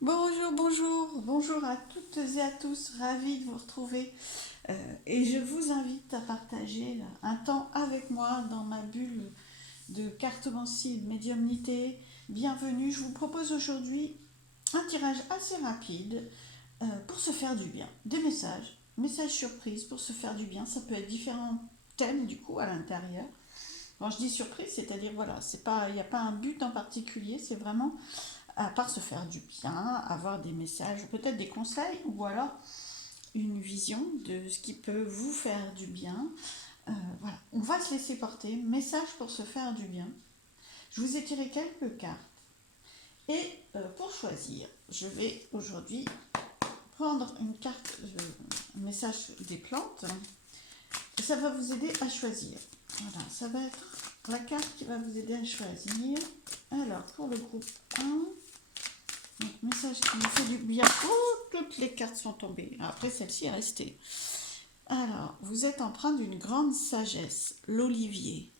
Bonjour, bonjour, bonjour à toutes et à tous, ravi de vous retrouver. Et je vous invite à partager là, un temps avec moi dans ma bulle de cartomancie et de médiumnité. Bienvenue, je vous propose aujourd'hui un tirage assez rapide pour se faire du bien. Des messages surprises pour se faire du bien. Ça peut être différents thèmes du coup à l'intérieur. Quand je dis surprise, c'est-à-dire voilà, c'est pas, il n'y a pas un but en particulier, c'est vraiment à part se faire du bien, avoir des messages, peut-être des conseils ou alors une vision de ce qui peut vous faire du bien. Voilà, on va se laisser porter. Message pour se faire du bien. Je vous ai tiré quelques cartes et pour choisir, je vais aujourd'hui prendre une carte, un message des plantes. Ça va vous aider à choisir. Voilà, ça va être la carte qui va vous aider à choisir. Alors, pour le groupe 1, donc, message qui me fait du bien. Oh, toutes les cartes sont tombées. Après, celle-ci est restée. Alors, vous êtes empreint d'une grande sagesse, l'olivier.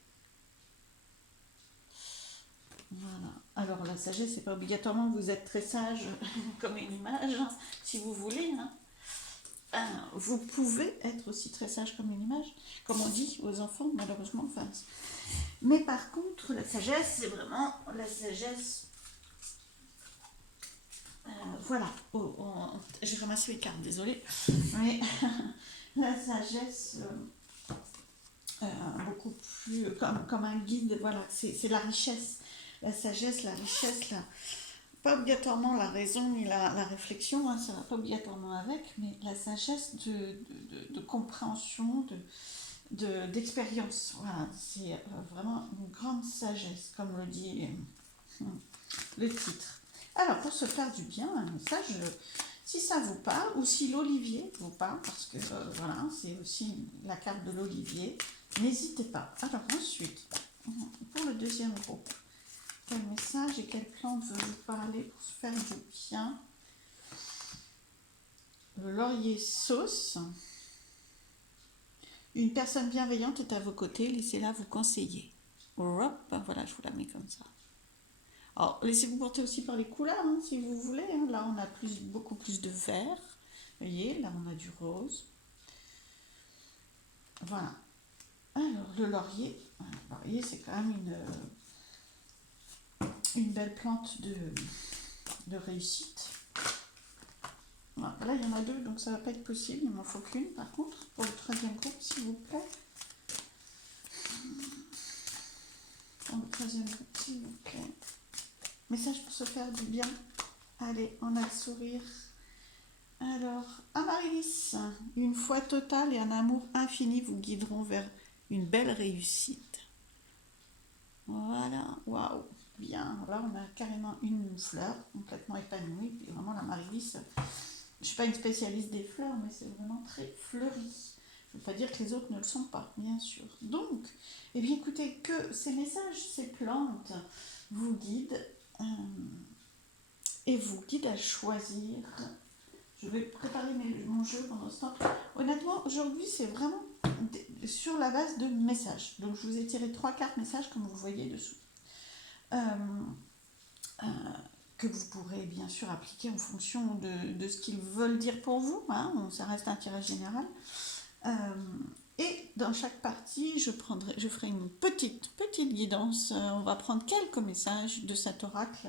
Voilà. Alors, la sagesse, c'est pas obligatoirement que vous êtes très sage comme une image, hein, si vous voulez. Hein. Vous pouvez être aussi très sage comme une image, comme on dit aux enfants, malheureusement. Enfin, mais par contre, la sagesse, c'est vraiment la sagesse. Voilà. J'ai ramassé les cartes, désolée. Mais la sagesse, beaucoup plus comme un guide, voilà, c'est la richesse, la sagesse, la richesse, pas obligatoirement la raison ni la réflexion, hein, ça va pas obligatoirement avec, mais la sagesse de compréhension, d'expérience, voilà, c'est vraiment une grande sagesse, comme le dit le titre. Alors, pour se faire du bien, un message, si ça vous parle, ou si l'olivier vous parle, parce que voilà, c'est aussi la carte de l'olivier, n'hésitez pas. Alors ensuite, pour le deuxième groupe, quel message et quelle plante veut vous parler pour se faire du bien? Le laurier sauce. Une personne bienveillante est à vos côtés, laissez-la vous conseiller. Hop, voilà, je vous la mets comme ça. Alors, laissez-vous porter aussi par les couleurs, hein, si vous voulez. Hein. Là, on a beaucoup plus de vert. Vous voyez, là, on a du rose. Voilà. Alors, le laurier. Le laurier, c'est quand même une belle plante de réussite. Voilà. Là, il y en a deux, donc ça ne va pas être possible. Il m'en faut qu'une, par contre, pour le troisième groupe, s'il vous plaît. Pour le troisième groupe, s'il vous plaît. Message pour se faire du bien. Allez, on a le sourire. Alors, Amaryllis, une foi totale et un amour infini vous guideront vers une belle réussite. Voilà, waouh, bien. Là, on a carrément une fleur complètement épanouie. Puis vraiment, l'Amaryllis, je ne suis pas une spécialiste des fleurs, mais c'est vraiment très fleuri. Je ne veux pas dire que les autres ne le sont pas, bien sûr. Donc, eh bien, écoutez, que ces messages, ces plantes vous guident et vous guident à choisir. Je vais préparer mon jeu pendant ce temps. Honnêtement, aujourd'hui, c'est vraiment sur la base de messages. Donc, je vous ai tiré 3 cartes messages, comme vous voyez dessous. Euh, euh, que vous pourrez bien sûr appliquer en fonction de ce qu'ils veulent dire pour vous. Hein, ça reste un tirage général. Euh, et dans chaque partie, je ferai une petite guidance. On va prendre quelques messages de cet oracle,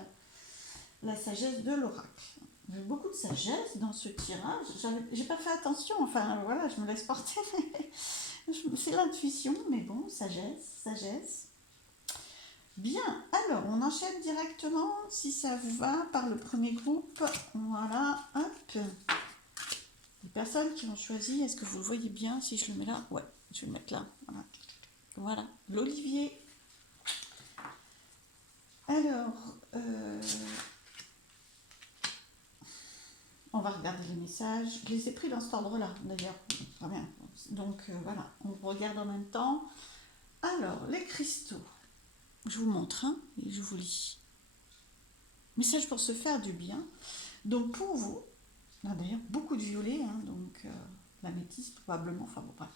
la sagesse de l'oracle. Beaucoup de sagesse dans ce tirage. J'ai pas fait attention, enfin voilà, je me laisse porter. C'est l'intuition, mais bon, sagesse. Bien, alors on enchaîne directement, si ça vous va, par le premier groupe. Voilà, hop. Les personnes qui ont choisi, est-ce que vous le voyez bien si je le mets là? Ouais, je vais le mettre là. Voilà, l'olivier. Alors, on va regarder les messages. Je les ai pris dans cet ordre-là, d'ailleurs. Très bien. Donc voilà, on regarde en même temps. Alors, les cristaux. Je vous montre, hein, et je vous lis. Message pour se faire du bien. Donc pour vous, là d'ailleurs beaucoup de violet, hein, donc la métisse probablement, enfin bon bref.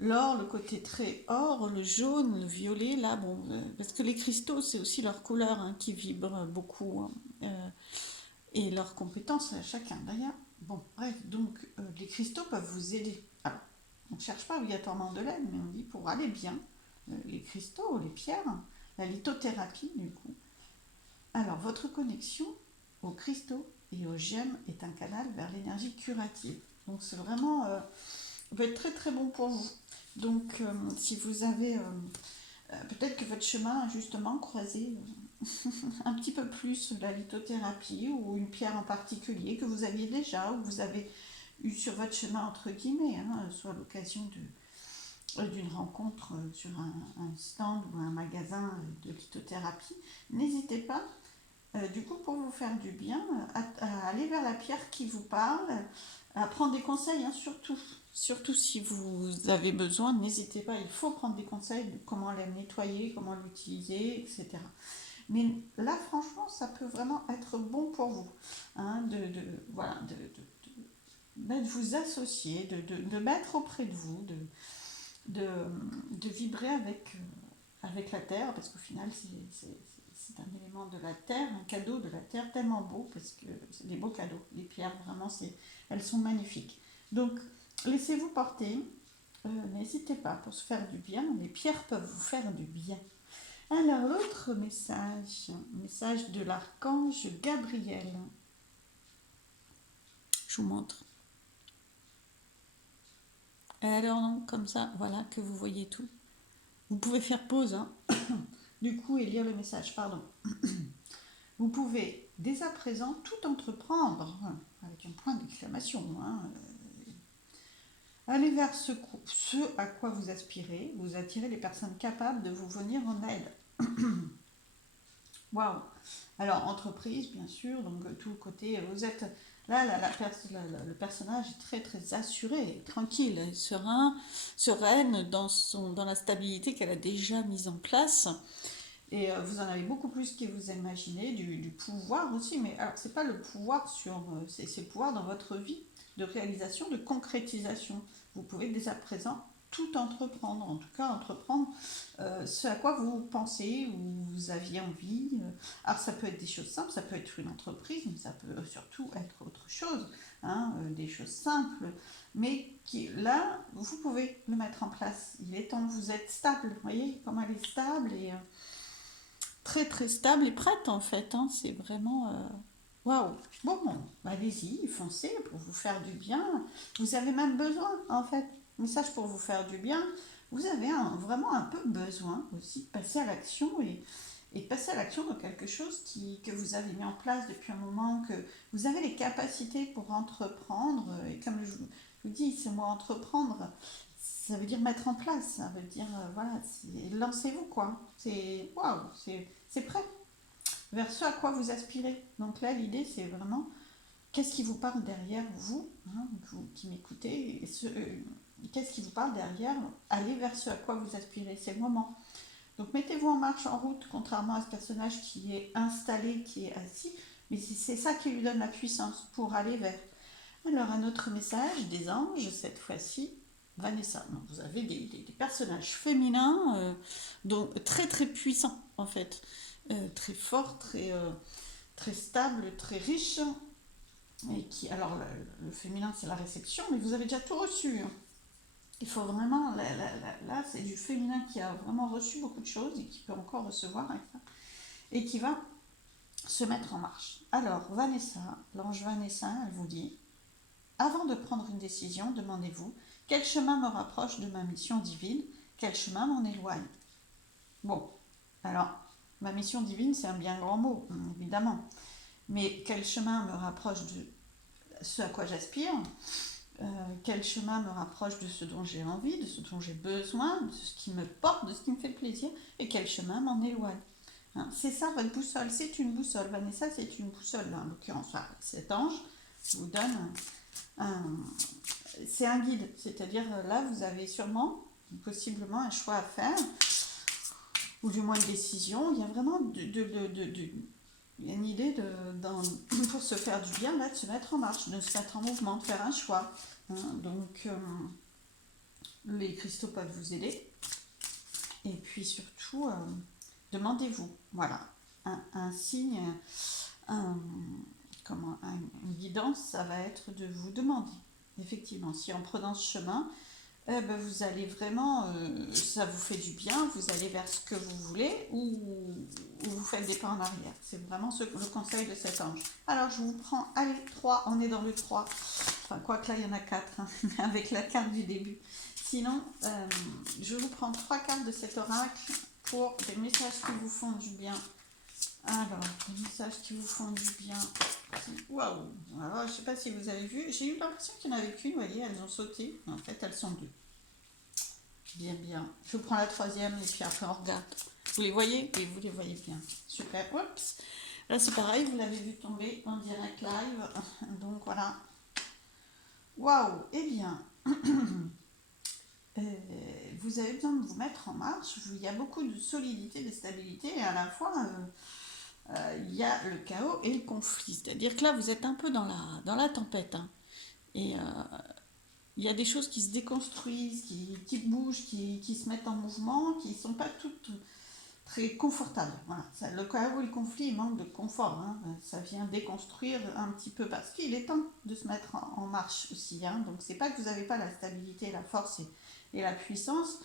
L'or, le côté très or, le jaune, le violet, là bon, parce que les cristaux c'est aussi leur couleur hein, qui vibre beaucoup. Hein. et leurs compétences à chacun. D'ailleurs, bon, bref, donc les cristaux peuvent vous aider. Alors, on ne cherche pas obligatoirement de l'aide, mais on dit pour aller bien, les cristaux, les pierres, la lithothérapie du coup. Alors, votre connexion aux cristaux et aux gemmes est un canal vers l'énergie curative. Donc, c'est vraiment, peut être très très bon pour vous. Donc, si vous avez, peut-être que votre chemin a justement croisé un petit peu plus la lithothérapie ou une pierre en particulier que vous aviez déjà ou que vous avez eu sur votre chemin entre guillemets, hein, soit à l'occasion d'une rencontre sur un stand ou un magasin de lithothérapie, n'hésitez pas, du coup, pour vous faire du bien, à aller vers la pierre qui vous parle, à prendre des conseils, hein, surtout. Surtout si vous avez besoin, n'hésitez pas, il faut prendre des conseils de comment la nettoyer, comment l'utiliser, etc. Mais là, franchement, ça peut vraiment être bon pour vous, hein, voilà, de vous associer, de mettre auprès de vous, de, de vibrer avec la terre, parce qu'au final, c'est un élément de la terre, un cadeau de la terre tellement beau, parce que c'est des beaux cadeaux. Les pierres, vraiment, elles sont magnifiques. Donc, laissez-vous porter, n'hésitez pas pour se faire du bien. Les pierres peuvent vous faire du bien. Alors, l'autre message de l'archange Gabriel. Je vous montre. Alors, non, comme ça, voilà, que vous voyez tout. Vous pouvez faire pause, hein, du coup, et lire le message, pardon. Vous pouvez, dès à présent, tout entreprendre, avec un point d'exclamation, hein, aller vers ce à quoi vous aspirez, vous attirez les personnes capables de vous venir en aide. Waouh! Alors, entreprise, bien sûr, donc tout le côté, vous êtes là, le personnage est très très assuré, tranquille, sereine dans la stabilité qu'elle a déjà mise en place. Et vous en avez beaucoup plus que vous imaginez, du pouvoir aussi, mais alors c'est pas le pouvoir c'est le pouvoir dans votre vie, de réalisation, de concrétisation. Vous pouvez dès à présent tout entreprendre, en tout cas entreprendre ce à quoi vous pensez ou vous aviez envie. Alors ça peut être des choses simples, ça peut être une entreprise, mais ça peut surtout être autre chose, hein, des choses simples, mais là, vous pouvez le mettre en place. Il est temps, vous êtes stable, vous voyez comment elle est stable et très très stable et prête en fait, hein. C'est vraiment waouh. Bon, allez-y, foncez pour vous faire du bien. Vous avez même besoin en fait, message pour vous faire du bien. Vous avez vraiment un peu besoin aussi de passer à l'action et de passer à l'action dans quelque chose que vous avez mis en place depuis un moment, que vous avez les capacités pour entreprendre. Et comme je vous dis, c'est moi entreprendre. Ça veut dire mettre en place, ça veut dire, voilà, lancez-vous quoi. C'est waouh, c'est prêt vers ce à quoi vous aspirez. Donc là, l'idée, c'est vraiment qu'est-ce qui vous parle derrière vous, hein, vous qui m'écoutez, qu'est-ce qui vous parle derrière, allez vers ce à quoi vous aspirez, c'est le moment. Donc mettez-vous en marche, en route, contrairement à ce personnage qui est installé, qui est assis, mais c'est ça qui lui donne la puissance pour aller vers. Alors un autre message des anges, cette fois-ci, Vanessa. Donc, vous avez des personnages féminins, donc très très puissants en fait, très forts, très stables, très riches, et qui, alors le féminin c'est la réception, mais vous avez déjà tout reçu, hein. Il faut vraiment, là c'est du féminin qui a vraiment reçu beaucoup de choses et qui peut encore recevoir, hein, et qui va se mettre en marche. Alors Vanessa, l'ange Vanessa, elle vous dit, avant de prendre une décision, demandez-vous quel chemin me rapproche de ma mission divine, quel chemin m'en éloigne. Bon, alors, ma mission divine, c'est un bien grand mot, évidemment. Mais quel chemin me rapproche de ce à quoi j'aspire, quel chemin me rapproche de ce dont j'ai envie, de ce dont j'ai besoin, de ce qui me porte, de ce qui me fait plaisir, et quel chemin m'en éloigne. Hein, c'est ça votre boussole, c'est une boussole. Vanessa, c'est une boussole, là, en l'occurrence. Enfin, cet ange vous donne c'est un guide, c'est-à-dire là, vous avez sûrement, possiblement, un choix à faire, ou du moins une décision. Il y a vraiment il y a une idée pour se faire du bien, là, de se mettre en marche, de se mettre en mouvement, de faire un choix. Hein. Donc, les cristaux peuvent vous aider. Et puis surtout, demandez-vous, voilà, un signe, l'évidence, ça va être de vous demander, effectivement, si en prenant ce chemin, vous allez vraiment, ça vous fait du bien, vous allez vers ce que vous voulez ou vous faites des pas en arrière. C'est vraiment le conseil de cet ange. Alors je vous prends, allez, 3, on est dans le 3. Enfin, quoi que là, il y en a 4, hein, avec la carte du début. Sinon, je vous prends 3 cartes de cet oracle pour des messages qui vous font du bien. Alors, des messages qui vous font du bien. Waouh! Alors, je ne sais pas si vous avez vu, j'ai eu l'impression qu'il n'y en avait qu'une, vous voyez, elles ont sauté. En fait, elles sont deux. Bien, bien. Je prends la troisième et puis après on regarde. Vous les voyez? Et vous les voyez bien. Super. Oups. Là, c'est pareil, vous l'avez vu tomber en direct live. Donc, voilà. Waouh! Eh bien, vous avez besoin de vous mettre en marche. Il y a beaucoup de solidité, de stabilité et à la fois... il y a le chaos et le conflit. C'est-à-dire que là, vous êtes un peu dans la tempête. Hein. Et il y a des choses qui se déconstruisent, qui bougent, qui se mettent en mouvement, qui ne sont pas toutes très confortables. Voilà. Le chaos et le conflit, il manque de confort. Hein. Ça vient déconstruire un petit peu parce qu'il est temps de se mettre en marche aussi. Hein. Donc, c'est pas que vous n'avez pas la stabilité, la force et la puissance,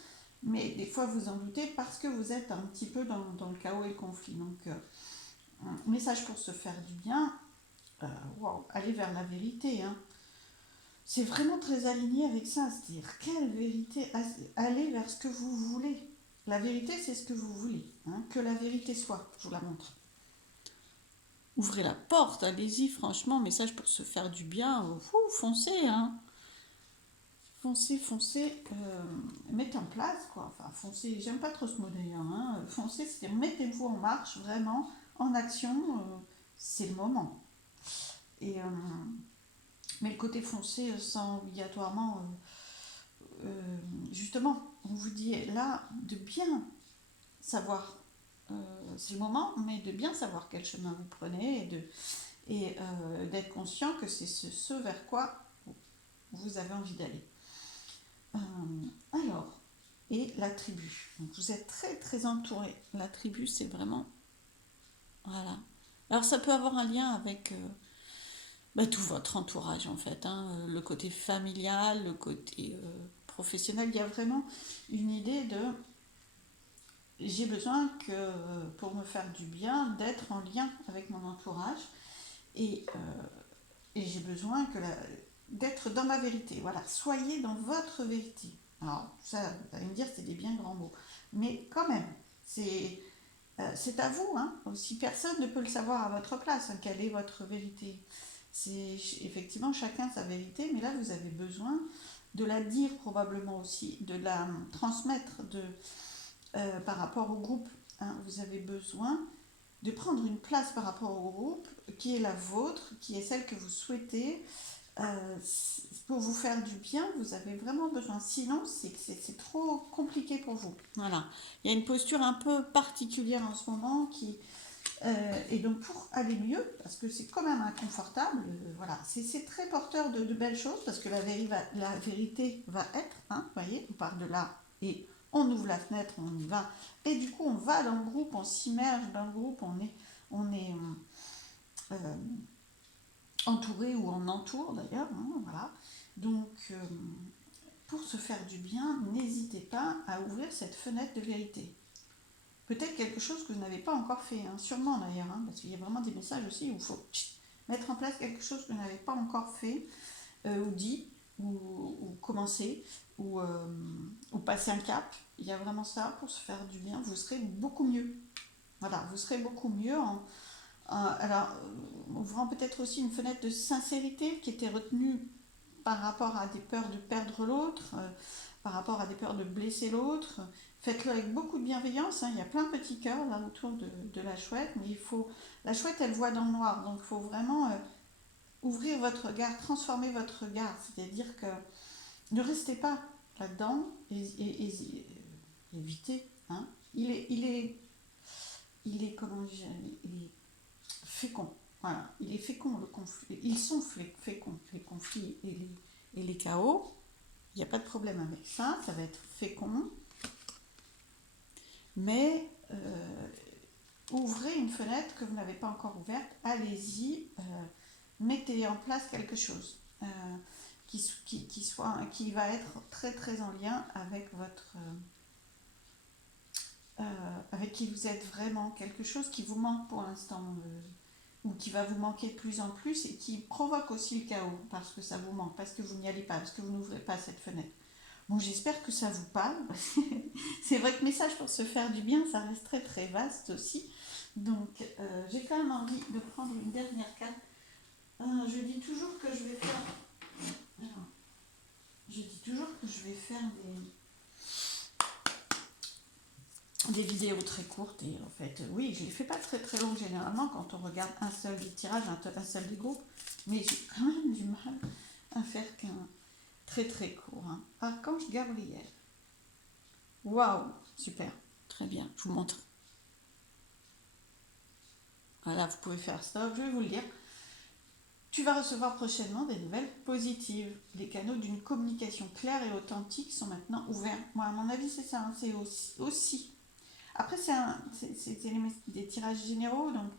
mais des fois, vous en doutez parce que vous êtes un petit peu dans le chaos et le conflit. Donc, message pour se faire du bien, wow, aller vers la vérité. Hein. C'est vraiment très aligné avec ça, c'est-à-dire quelle vérité, aller vers ce que vous voulez. La vérité, c'est ce que vous voulez, hein, que la vérité soit, je vous la montre. Ouvrez la porte, allez-y, franchement, message pour se faire du bien, foncez, hein. Foncez, foncez, mettez en place, quoi. Enfin, foncez, j'aime pas trop ce mot d'ailleurs, hein. Foncez, c'est-à-dire mettez-vous en marche, vraiment, en action, c'est le moment. Et, mais le côté foncé sans obligatoirement, justement, on vous dit là de bien savoir, c'est le moment, mais de bien savoir quel chemin vous prenez et d'être conscient que c'est ce vers quoi vous avez envie d'aller. Alors, et la tribu. Donc vous êtes très très entouré. La tribu, c'est vraiment... Voilà. Alors ça peut avoir un lien avec tout votre entourage en fait. Hein. Le côté familial, le côté professionnel. Il y a vraiment une idée de... J'ai besoin que, pour me faire du bien, d'être en lien avec mon entourage. Et, j'ai besoin d'être dans ma vérité. Voilà, soyez dans votre vérité. Alors, ça, vous allez me dire, c'est des bien grands mots. Mais quand même, c'est à vous. Hein. Si personne ne peut le savoir à votre place, hein, quelle est votre vérité. C'est effectivement chacun sa vérité, mais là, vous avez besoin de la dire probablement aussi, de la transmettre par rapport au groupe. Hein. Vous avez besoin de prendre une place par rapport au groupe qui est la vôtre, qui est celle que vous souhaitez. Pour vous faire du bien, vous avez vraiment besoin. Sinon, c'est trop compliqué pour vous. Voilà. Il y a une posture un peu particulière en ce moment et donc pour aller mieux, parce que c'est quand même inconfortable, voilà, c'est très porteur de belles choses, parce que la vérité va être, hein, vous voyez, on part de là et on ouvre la fenêtre, on y va, et du coup on va dans le groupe, on s'immerge dans le groupe, on est entouré ou on entoure d'ailleurs, hein, voilà. Donc pour se faire du bien, n'hésitez pas à ouvrir cette fenêtre de vérité. Peut-être quelque chose que vous n'avez pas encore fait, hein, sûrement d'ailleurs, hein, parce qu'il y a vraiment des messages aussi où il faut mettre en place quelque chose que vous n'avez pas encore fait, ou dit, ou commencer, ou passer un cap. Il y a vraiment ça pour se faire du bien. Vous serez beaucoup mieux. Voilà, vous serez beaucoup mieux alors, ouvrant peut-être aussi une fenêtre de sincérité qui était retenue par rapport à des peurs de perdre l'autre, par rapport à des peurs de blesser l'autre. Faites-le avec beaucoup de bienveillance. Hein. Il y a plein de petits cœurs là autour de la chouette, mais la chouette, elle voit dans le noir, donc il faut vraiment ouvrir votre regard, transformer votre regard. C'est-à-dire que ne restez pas là-dedans et évitez. Hein. Il est, comment dire, il est fécond. Voilà, il est fécond le conflit. Ils sont féconds, les conflits et les chaos. Il n'y a pas de problème avec ça, ça va être fécond. Mais ouvrez une fenêtre que vous n'avez pas encore ouverte, allez-y, mettez en place quelque chose qui va être très très en lien avec avec qui vous êtes vraiment, quelque chose qui vous manque pour l'instant, ou qui va vous manquer de plus en plus et qui provoque aussi le chaos parce que ça vous manque, parce que vous n'y allez pas, parce que vous n'ouvrez pas cette fenêtre. Bon, j'espère que ça vous parle. C'est vrai que message pour se faire du bien, ça reste très très vaste aussi. Donc, j'ai quand même envie de prendre une dernière carte. Je dis toujours que je vais faire. Alors, je dis toujours que je vais faire des vidéos très courtes et en fait, oui, je les fais pas très très longues généralement quand on regarde un seul des tirages, un seul des groupes, mais j'ai quand même du mal à faire qu'un très très court. Hein. Archange Gabriel. Waouh, super, très bien, je vous montre. Voilà, vous pouvez faire stop, je vais vous le dire. Tu vas recevoir prochainement des nouvelles positives. Les canaux d'une communication claire et authentique sont maintenant ouverts. Moi, à mon avis, c'est ça, hein, c'est aussi. Après, c'est des tirages généraux, donc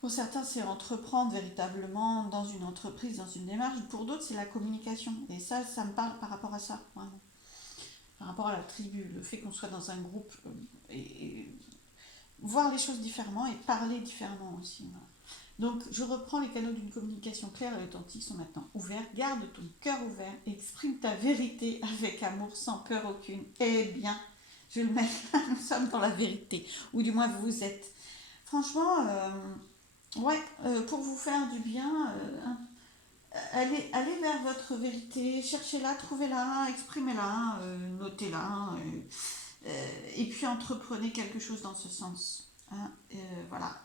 pour certains, c'est entreprendre véritablement dans une entreprise, dans une démarche. Pour d'autres, c'est la communication. Et ça me parle par rapport à ça, vraiment. Par rapport à la tribu, le fait qu'on soit dans un groupe et voir les choses différemment et parler différemment aussi. Voilà. Donc, je reprends les canaux d'une communication claire et authentique sont maintenant ouverts. Garde ton cœur ouvert, exprime ta vérité avec amour, sans peur aucune. Eh bien, je vais le mettre là, nous sommes dans la vérité, ou du moins vous êtes. Franchement, ouais, pour vous faire du bien, allez vers votre vérité, cherchez-la, trouvez-la, exprimez-la, notez-la, et puis entreprenez quelque chose dans ce sens. Hein. Voilà,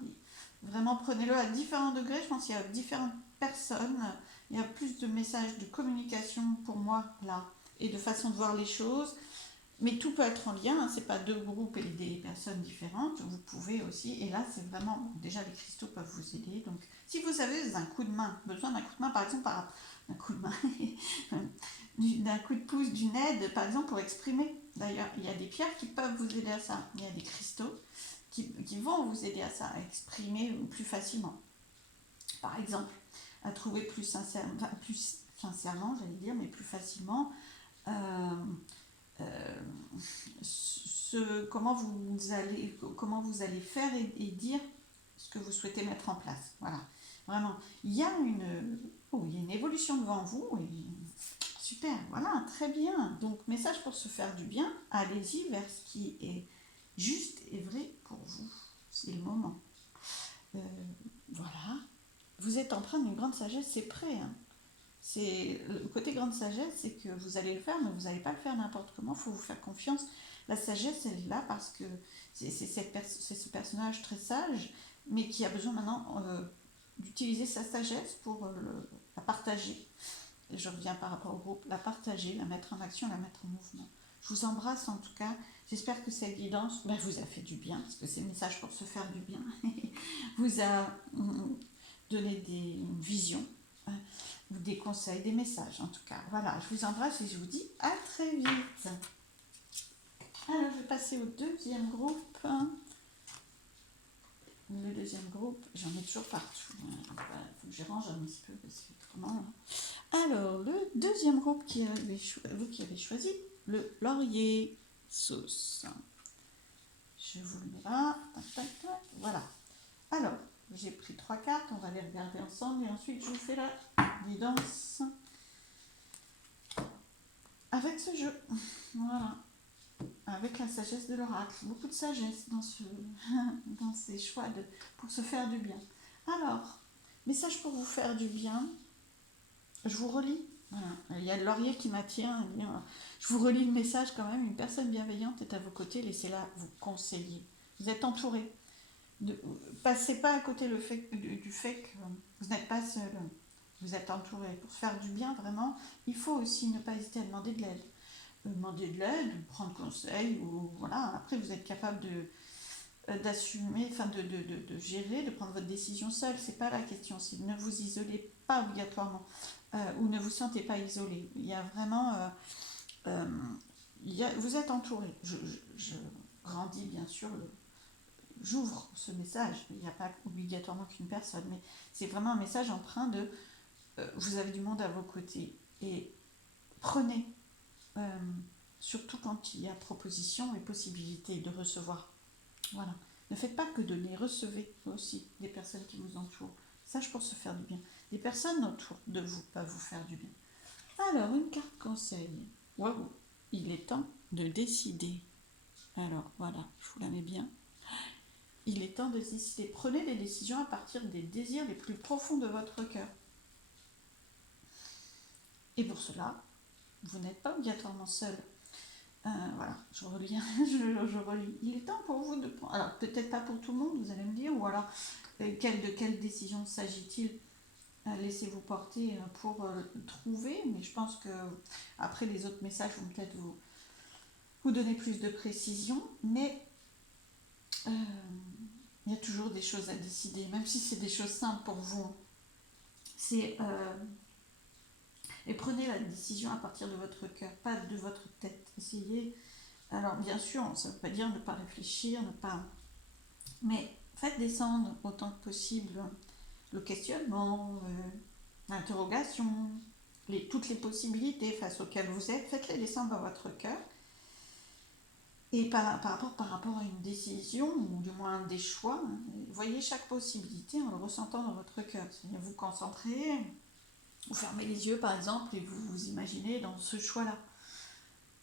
vraiment prenez-le à différents degrés, je pense qu'il y a différentes personnes, il y a plus de messages de communication pour moi là, et de façon de voir les choses, mais tout peut être en lien, hein, c'est pas deux groupes et des personnes différentes, vous pouvez aussi, et là c'est vraiment, bon, déjà les cristaux peuvent vous aider, donc si vous avez un coup de main, besoin d'un coup de main par exemple, un coup de main, d'un coup de pouce, d'une aide par exemple pour exprimer, d'ailleurs il y a des pierres qui peuvent vous aider à ça, il y a des cristaux qui vont vous aider à ça, à exprimer plus facilement, par exemple, à trouver plus sincèrement, j'allais dire, mais plus facilement, euh, euh, comment vous allez faire et dire ce que vous souhaitez mettre en place. Voilà, vraiment. Il y a une évolution devant vous. Et super, voilà, très bien. Donc, message pour se faire du bien. Allez-y vers ce qui est juste et vrai pour vous. C'est le moment. Euh, voilà. Vous êtes empreint d'une grande sagesse, c'est prêt. Hein. C'est le côté grande sagesse, c'est que vous allez le faire, mais vous n'allez pas le faire n'importe comment. Il faut vous faire confiance. La sagesse, elle est là parce que c'est ce personnage très sage, mais qui a besoin maintenant d'utiliser sa sagesse pour la partager. Et je reviens par rapport au groupe, la partager, la mettre en action, la mettre en mouvement. Je vous embrasse en tout cas. J'espère que cette guidance vous a fait du bien, parce que c'est un message pour se faire du bien. Vous a donné une vision, ou des conseils, des messages en tout cas. Voilà, je vous embrasse et je vous dis à très vite. Alors, je vais passer au deuxième groupe. Le deuxième groupe, j'en ai toujours partout. Il faut que je range un petit peu parce que autrement. Alors, le deuxième groupe vous qui avez choisi, le laurier sauce. Je vous le mets là. Voilà. Alors, j'ai pris 3 cartes, on va les regarder ensemble et ensuite je vous fais la guidance avec ce jeu. Voilà. Avec la sagesse de l'oracle. Beaucoup de sagesse dans ces choix pour se faire du bien. Alors, message pour vous faire du bien. Je vous relis. Voilà. Il y a le laurier qui m'attire. Je vous relis le message quand même. Une personne bienveillante est à vos côtés. Laissez-la vous conseiller. Vous êtes entouré. Passez pas à côté du fait que vous n'êtes pas seul. Vous êtes entouré. Pour se faire du bien, vraiment, il faut aussi ne pas hésiter à demander de l'aide. Ou prendre conseil, ou voilà. Après, vous êtes capable d'assumer, enfin de gérer, de prendre votre décision seul. C'est pas la question. Ne vous isolez pas obligatoirement, ou ne vous sentez pas isolé. Il y a vraiment, vous êtes entouré. Je grandis bien sûr j'ouvre ce message, il n'y a pas obligatoirement qu'une personne, mais c'est vraiment un message empreint de vous avez du monde à vos côtés et prenez, surtout quand il y a proposition et possibilité de recevoir. Voilà. Ne faites pas que donner, recevez aussi des personnes qui vous entourent. Sache pour se faire du bien. Des personnes autour de vous peuvent vous faire du bien. Alors, une carte conseil. Waouh, il est temps de décider. Alors, voilà, je vous la mets bien. Il est temps de décider. Prenez des décisions à partir des désirs les plus profonds de votre cœur. Et pour cela, vous n'êtes pas obligatoirement seul. Voilà, je relis, je relis. Il est temps pour vous de prendre. Alors, peut-être pas pour tout le monde, vous allez me dire, ou alors, de quelle décision s'agit-il? Laissez-vous porter pour trouver, mais je pense que après les autres messages vont peut-être vous donner plus de précision, mais il y a toujours des choses à décider, même si c'est des choses simples pour vous. Et prenez la décision à partir de votre cœur, pas de votre tête. Essayez. Alors bien sûr, ça ne veut pas dire ne pas réfléchir, ne pas. Mais faites descendre autant que possible le questionnement, l'interrogation, toutes les possibilités face auxquelles vous êtes, faites-les descendre dans votre cœur. Et par rapport à une décision, ou du moins des choix, voyez chaque possibilité en le ressentant dans votre cœur. C'est-à-dire vous concentrez, vous fermez les yeux par exemple et vous vous imaginez dans ce choix-là.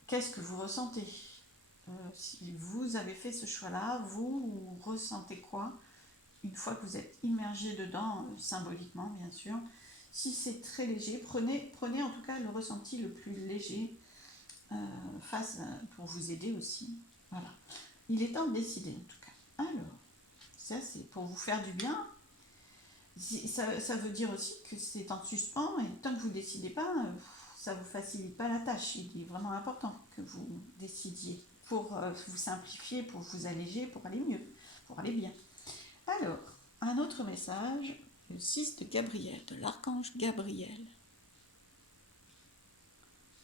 Qu'est-ce que vous ressentez? Si vous avez fait ce choix-là, vous ressentez quoi une fois que vous êtes immergé dedans, symboliquement bien sûr? Si c'est très léger, prenez en tout cas le ressenti le plus léger pour vous aider aussi. Voilà. Il est temps de décider en tout cas. Alors, ça c'est pour vous faire du bien. Ça veut dire aussi que c'est en suspens et tant que vous ne décidez pas, ça ne vous facilite pas la tâche. Il est vraiment important que vous décidiez pour vous simplifier, pour vous alléger, pour aller mieux, pour aller bien. Alors, un autre message, le 6 de Gabriel, de l'archange Gabriel.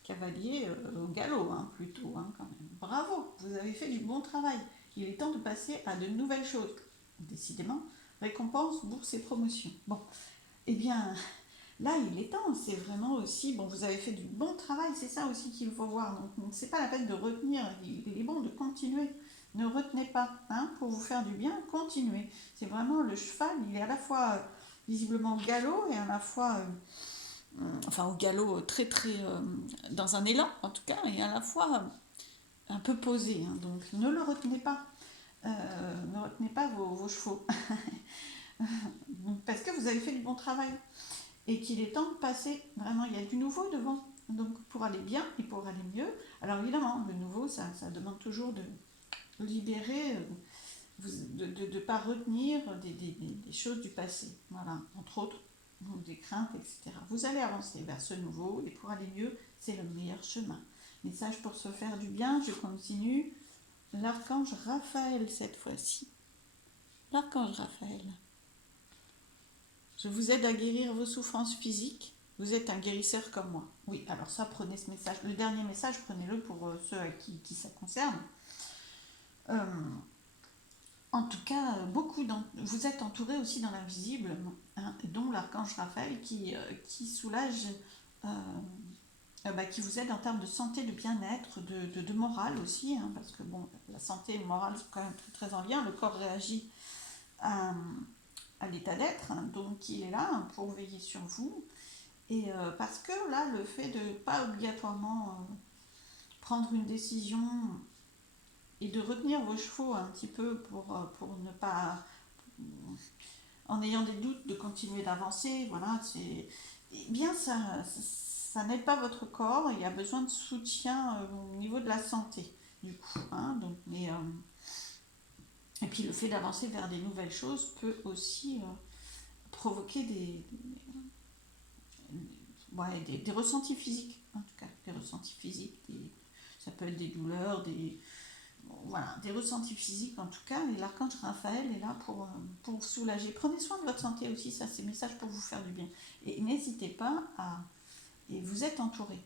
Cavalier au galop, plutôt, quand même. Bravo, vous avez fait du bon travail. Il est temps de passer à de nouvelles choses. Décidément, récompense, bourse et promotion. Bon, eh bien, là, il est temps. C'est vraiment aussi, bon, vous avez fait du bon travail, c'est ça aussi qu'il faut voir. Donc, c'est pas la peine de retenir. Il est bon de continuer. Ne retenez pas, pour vous faire du bien, continuez. C'est vraiment le cheval, il est à la fois visiblement au galop et à la fois... enfin au galop très dans un élan en tout cas, et à la fois un peu posé, donc ne le retenez pas, ne retenez pas vos chevaux parce que vous avez fait du bon travail et qu'il est temps de passer, vraiment il y a du nouveau devant, donc pour aller bien et pour aller mieux. Alors évidemment le nouveau ça demande toujours de libérer, de ne pas retenir des choses du passé, voilà, entre autres des craintes, etc. Vous allez avancer vers ce nouveau et pour aller mieux, c'est le meilleur chemin. Message pour se faire du bien, je continue. L'archange Raphaël cette fois-ci. L'archange Raphaël. Je vous aide à guérir vos souffrances physiques. Vous êtes un guérisseur comme moi. Oui, alors ça, prenez ce message. Le dernier message, prenez-le pour ceux à qui ça concerne. En tout cas, vous êtes entourés aussi dans l'invisible, dont l'archange Raphaël qui soulage, qui vous aide en termes de santé, de bien-être, de morale aussi, parce que bon, la santé et le moral sont quand même très, très en lien. Le corps réagit à l'état d'être, donc il est là pour veiller sur vous. Et parce que là, le fait de ne pas obligatoirement prendre une décision et de retenir vos chevaux un petit peu pour ne pas, en ayant des doutes, de continuer d'avancer, voilà, ça n'aide pas votre corps, il y a besoin de soutien au niveau de la santé, du coup, donc, et puis le fait d'avancer vers des nouvelles choses peut aussi provoquer des ressentis physiques, en tout cas, des ressentis physiques, ça peut être des douleurs, des ressentis physiques en tout cas, et l'archange Raphaël est là pour vous soulager. Prenez soin de votre santé aussi, ça c'est un message pour vous faire du bien. Et n'hésitez pas et vous êtes entouré,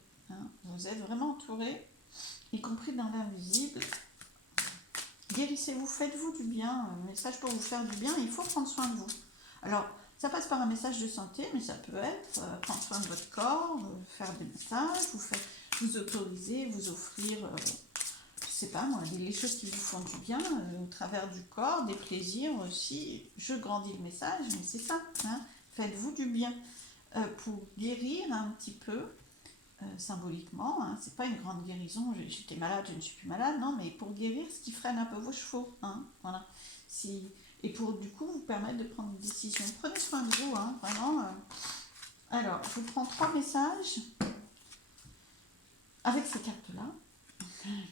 vous êtes vraiment entouré, y compris dans l'invisible, guérissez-vous, faites-vous du bien, un message pour vous faire du bien, il faut prendre soin de vous. Alors, ça passe par un message de santé, mais ça peut être prendre soin de votre corps, faire des massages, vous autoriser, vous offrir, je sais pas moi, les choses qui vous font du bien au travers du corps, des plaisirs aussi. Je grandis le message, mais c'est ça, hein, faites-vous du bien pour guérir un petit peu. Symboliquement, hein, c'est pas une grande guérison, j'étais malade, je ne suis plus malade, non, mais pour guérir ce qui freine un peu vos chevaux, hein, voilà. Et pour du coup vous permettre de prendre des décisions. Prenez soin de vous, hein, vraiment. Alors, je vous prends 3 messages avec ces cartes-là.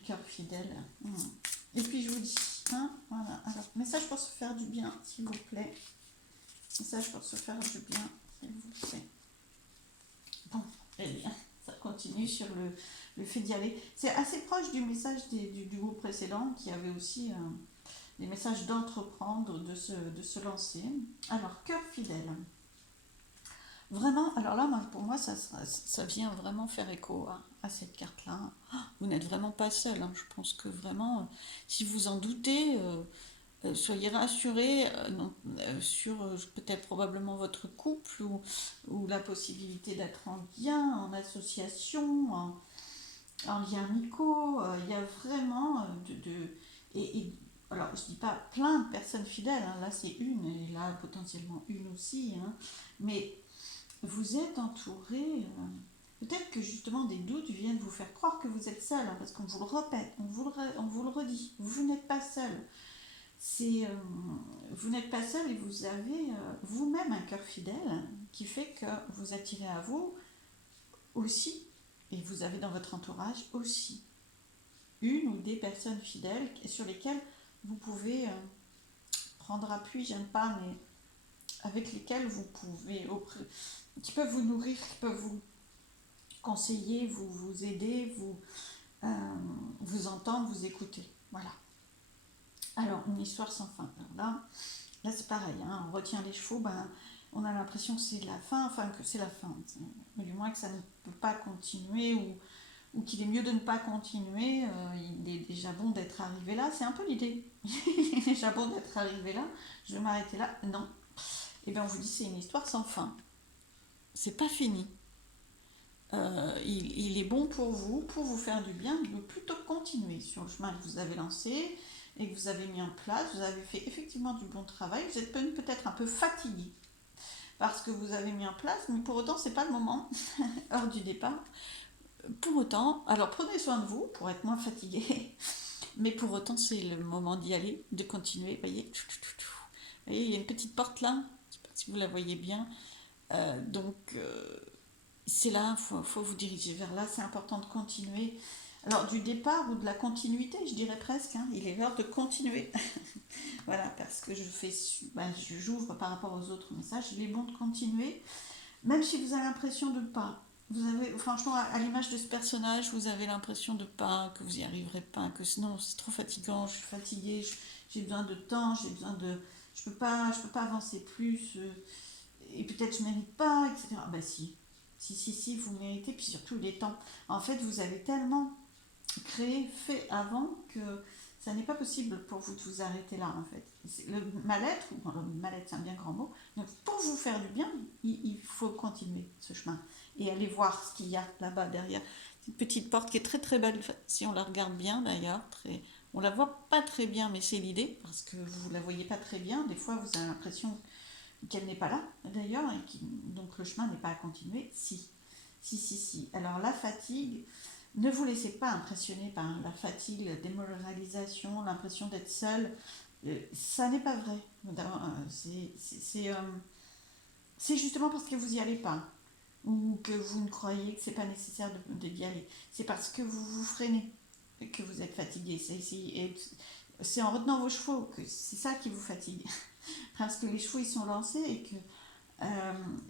Cœur fidèle. Et puis je vous dis, hein, voilà. Alors, message pour se faire du bien, s'il vous plaît. Message pour se faire du bien, s'il vous plaît. Bon, eh bien. Ça continue sur le fait d'y aller. C'est assez proche du message du groupe précédent qui avait aussi des messages d'entreprendre, de se lancer. Alors, cœur fidèle. Vraiment, alors là, pour moi, ça vient vraiment faire écho à cette carte-là. Vous n'êtes vraiment pas seul. Hein. Je pense que vraiment, si vous en doutez, soyez rassurés sur peut-être probablement votre couple ou la possibilité d'être en lien, en association, en lien amicaux. Il y a vraiment alors je dis pas plein de personnes fidèles, hein, là c'est une et là potentiellement une aussi, hein, mais vous êtes entouré. Peut-être que justement des doutes viennent vous faire croire que vous êtes seul, hein, parce qu'on vous le répète, on vous le redit, vous n'êtes pas seul. Vous n'êtes pas seul et vous avez vous-même un cœur fidèle qui fait que vous attirez à vous aussi, et vous avez dans votre entourage aussi une ou des personnes fidèles sur lesquelles vous pouvez prendre appui, j'aime pas, mais avec lesquelles vous pouvez, qui peuvent vous nourrir, qui peuvent vous conseiller, vous aider, vous entendre, vous écouter. Voilà. Alors, une histoire sans fin. Alors là c'est pareil, hein, on retient les chevaux, on a l'impression que c'est la fin, enfin que c'est la fin, mais du moins que ça ne peut pas continuer ou qu'il est mieux de ne pas continuer, il est déjà bon d'être arrivé là, c'est un peu l'idée. Il est déjà bon d'être arrivé là, je vais m'arrêter là, non. Et bien on vous dit c'est une histoire sans fin, c'est pas fini. Il est bon pour vous faire du bien, de plutôt continuer sur le chemin que vous avez lancé et que vous avez mis en place. Vous avez fait effectivement du bon travail, vous êtes peut-être un peu fatigué parce que vous avez mis en place, mais pour autant c'est pas le moment, heure du départ. Pour autant, alors prenez soin de vous pour être moins fatigué, mais pour autant c'est le moment d'y aller, de continuer. Vous voyez, il y a une petite porte là, je sais pas si vous la voyez bien, donc c'est là, faut vous diriger vers là, c'est important de continuer. Alors du départ ou de la continuité, je dirais presque, hein, il est l'heure de continuer. Voilà, parce que j'ouvre par rapport aux autres messages, il est bon de continuer, même si vous avez l'impression de ne pas. Vous avez, franchement, à l'image de ce personnage, vous avez l'impression de pas, que vous n'y arriverez pas, que sinon c'est trop fatigant, je suis fatiguée, j'ai besoin de temps, je peux pas avancer plus, et peut-être je mérite pas, etc. Bah si, vous méritez, puis surtout il est temps. En fait, vous avez tellement créé, fait avant que ça n'est pas possible pour vous de vous arrêter là, en fait. Le mal-être, le mal-être c'est un bien grand mot, donc pour vous faire du bien, il faut continuer ce chemin et aller voir ce qu'il y a là-bas derrière. Une petite porte qui est très très belle, si on la regarde bien d'ailleurs, on la voit pas très bien, mais c'est l'idée, parce que vous la voyez pas très bien, des fois vous avez l'impression qu'elle n'est pas là d'ailleurs, donc le chemin n'est pas à continuer. Si. Alors la fatigue, ne vous laissez pas impressionner par la fatigue, la démoralisation, l'impression d'être seul. Ça n'est pas vrai. C'est justement parce que vous n'y allez pas ou que vous ne croyez que c'est pas nécessaire d'y aller. C'est parce que vous vous freinez que vous êtes fatigué. C'est en retenant vos chevaux que c'est ça qui vous fatigue. Parce que les chevaux ils sont lancés et que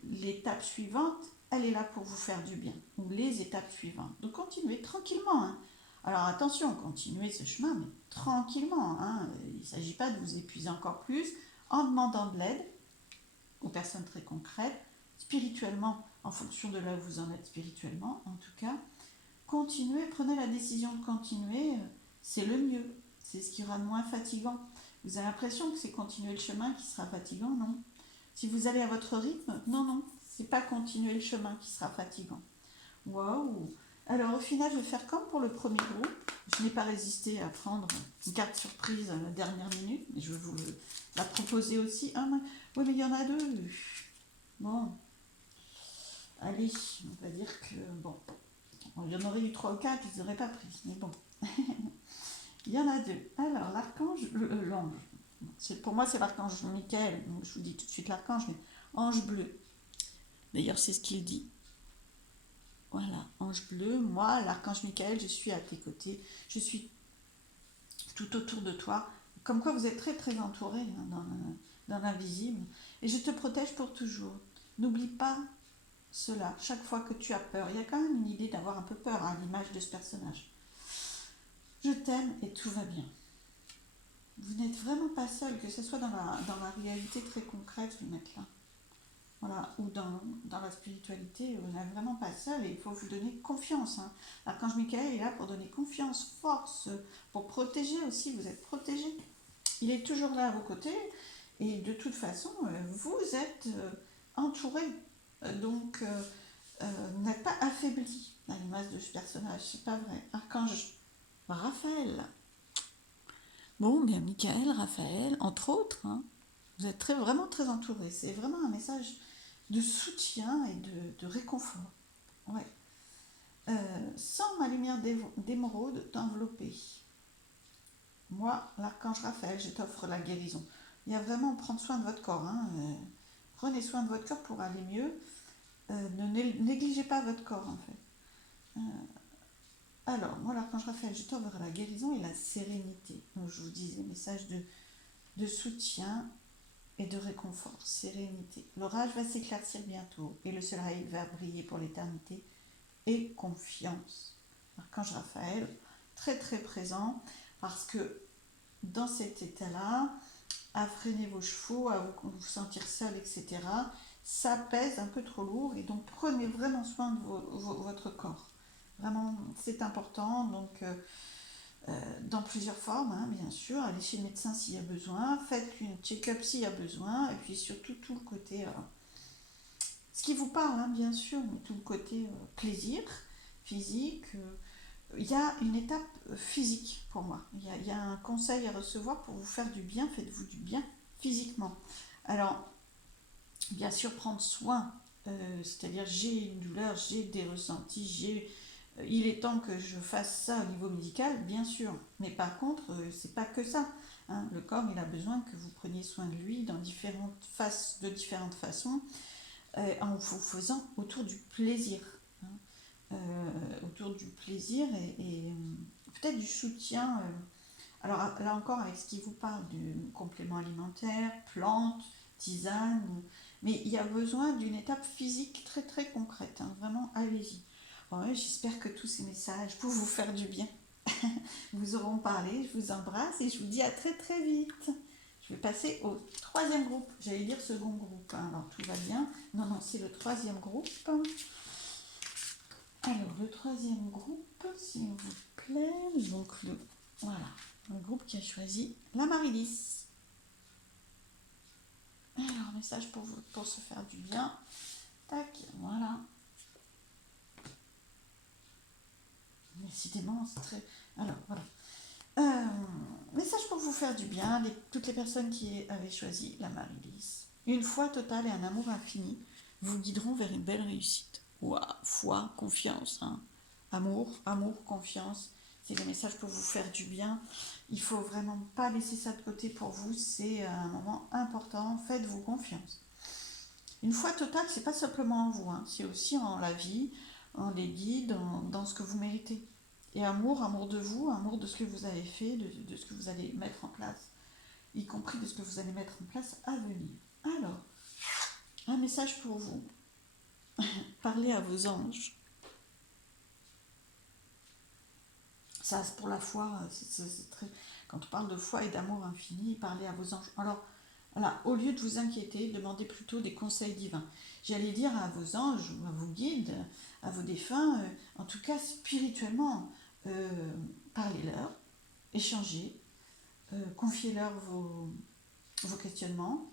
l'étape suivante, elle est là pour vous faire du bien, ou les étapes suivantes. Donc continuez tranquillement. Hein. Alors attention, continuez ce chemin, mais tranquillement. Hein. Il ne s'agit pas de vous épuiser encore plus en demandant de l'aide aux personnes très concrètes, spirituellement, en fonction de là où vous en êtes spirituellement, en tout cas. Continuez, prenez la décision de continuer, c'est le mieux. C'est ce qui sera moins fatigant. Vous avez l'impression que c'est continuer le chemin qui sera fatigant, non? Si vous allez à votre rythme, non, non, c'est pas continuer le chemin qui sera fatigant. Waouh! Alors au final, je vais faire comme pour le premier groupe. Je n'ai pas résisté à prendre une carte surprise à la dernière minute, mais je vais vous la proposer aussi. Ah, oui, mais il y en a deux. Bon, allez, on va dire que bon, il y en aurait eu 3 ou 4, ils n'auraient pas pris, mais bon. Il y en a deux. Alors, l'archange, l'ange. Pour moi, c'est l'archange Michael. Donc, je vous dis tout de suite l'archange, mais ange bleu. D'ailleurs, c'est ce qu'il dit. Voilà, ange bleu. Moi, l'archange Michael, je suis à tes côtés. Je suis tout autour de toi. Comme quoi, vous êtes très, très entouré dans l'invisible. Et je te protège pour toujours. N'oublie pas cela. Chaque fois que tu as peur, il y a quand même une idée d'avoir un peu peur à l'image de ce personnage. Je t'aime et tout va bien. Vous n'êtes vraiment pas seul, que ce soit dans la réalité très concrète, je vais mettre là. Voilà, ou dans la spiritualité, vous n'êtes vraiment pas seul et il faut vous donner confiance. Hein. L'archange Michael est là pour donner confiance, force, pour protéger aussi, vous êtes protégé. Il est toujours là à vos côtés et de toute façon, vous êtes entouré. Donc, vous n'êtes pas affaibli à l'image de ce personnage, c'est pas vrai. Archange Raphaël. Bon, bien Michael, Raphaël, entre autres, hein, vous êtes vraiment très entourés. C'est vraiment un message de soutien et de réconfort. Ouais. Sans ma lumière d'émeraude t'envelopper. Moi, l'archange Raphaël, je t'offre la guérison. Il y a vraiment prendre soin de votre corps. Hein, prenez soin de votre corps pour aller mieux. Ne négligez pas votre corps, en fait. Alors, moi, l'archange Raphaël, je t'offre la guérison et la sérénité. Donc, je vous disais, message de soutien et de réconfort, sérénité. L'orage va s'éclaircir bientôt et le soleil va briller pour l'éternité et confiance. Archange Raphaël, très très présent parce que dans cet état-là, à freiner vos chevaux, à vous sentir seul, etc., ça pèse un peu trop lourd et donc prenez vraiment soin de votre corps. Vraiment, c'est important. Donc, dans plusieurs formes, hein, bien sûr. Allez chez le médecin s'il y a besoin. Faites une check-up s'il y a besoin. Et puis surtout, tout le côté, ce qui vous parle, hein, bien sûr, mais tout le côté plaisir, physique. Il y a une étape physique pour moi. Il y a un conseil à recevoir pour vous faire du bien. Faites-vous du bien physiquement. Alors, bien sûr, prendre soin. C'est-à-dire, j'ai une douleur, j'ai des ressentis, il est temps que je fasse ça au niveau médical, bien sûr. Mais par contre, c'est pas que ça. Hein. Le corps, il a besoin que vous preniez soin de lui de différentes façons, en vous faisant autour du plaisir. Hein. Autour du plaisir et peut-être du soutien. Alors là encore, avec ce qui vous parle du complément alimentaire, plantes, tisane, mais il y a besoin d'une étape physique très très concrète. Hein. Vraiment, allez-y. Ouais, j'espère que tous ces messages pour vous faire du bien vous auront parlé. Je vous embrasse et je vous dis à très très vite. Je vais passer au troisième groupe. J'allais dire second groupe. Hein. Alors tout va bien. Non, non, c'est le troisième groupe. Alors le troisième groupe, s'il vous plaît. Donc voilà, le groupe qui a choisi la Marilys. Alors message pour vous, pour se faire du bien. Tac, voilà. Décidément, c'est très... Alors, voilà. Message pour vous faire du bien, toutes les personnes qui avaient choisi la Marilys. Une foi totale et un amour infini vous guideront vers une belle réussite. Ouah, foi, confiance, hein. Amour, confiance. C'est des messages pour vous faire du bien. Il faut vraiment pas laisser ça de côté pour vous. C'est un moment important. Faites-vous confiance. Une foi totale, c'est pas simplement en vous, hein. C'est aussi en la vie, en les guides, dans ce que vous méritez. Et amour de vous, amour de ce que vous avez fait, de ce que vous allez mettre en place, y compris de ce que vous allez mettre en place à venir. Alors, un message pour vous. Parlez à vos anges. Ça, c'est pour la foi, c'est très... Quand on parle de foi et d'amour infini, parlez à vos anges. Alors, voilà, au lieu de vous inquiéter, demandez plutôt des conseils divins. J'allais dire à vos anges, à vos guides, à vos défunts, en tout cas spirituellement, parlez-leur, échangez, confiez-leur vos questionnements.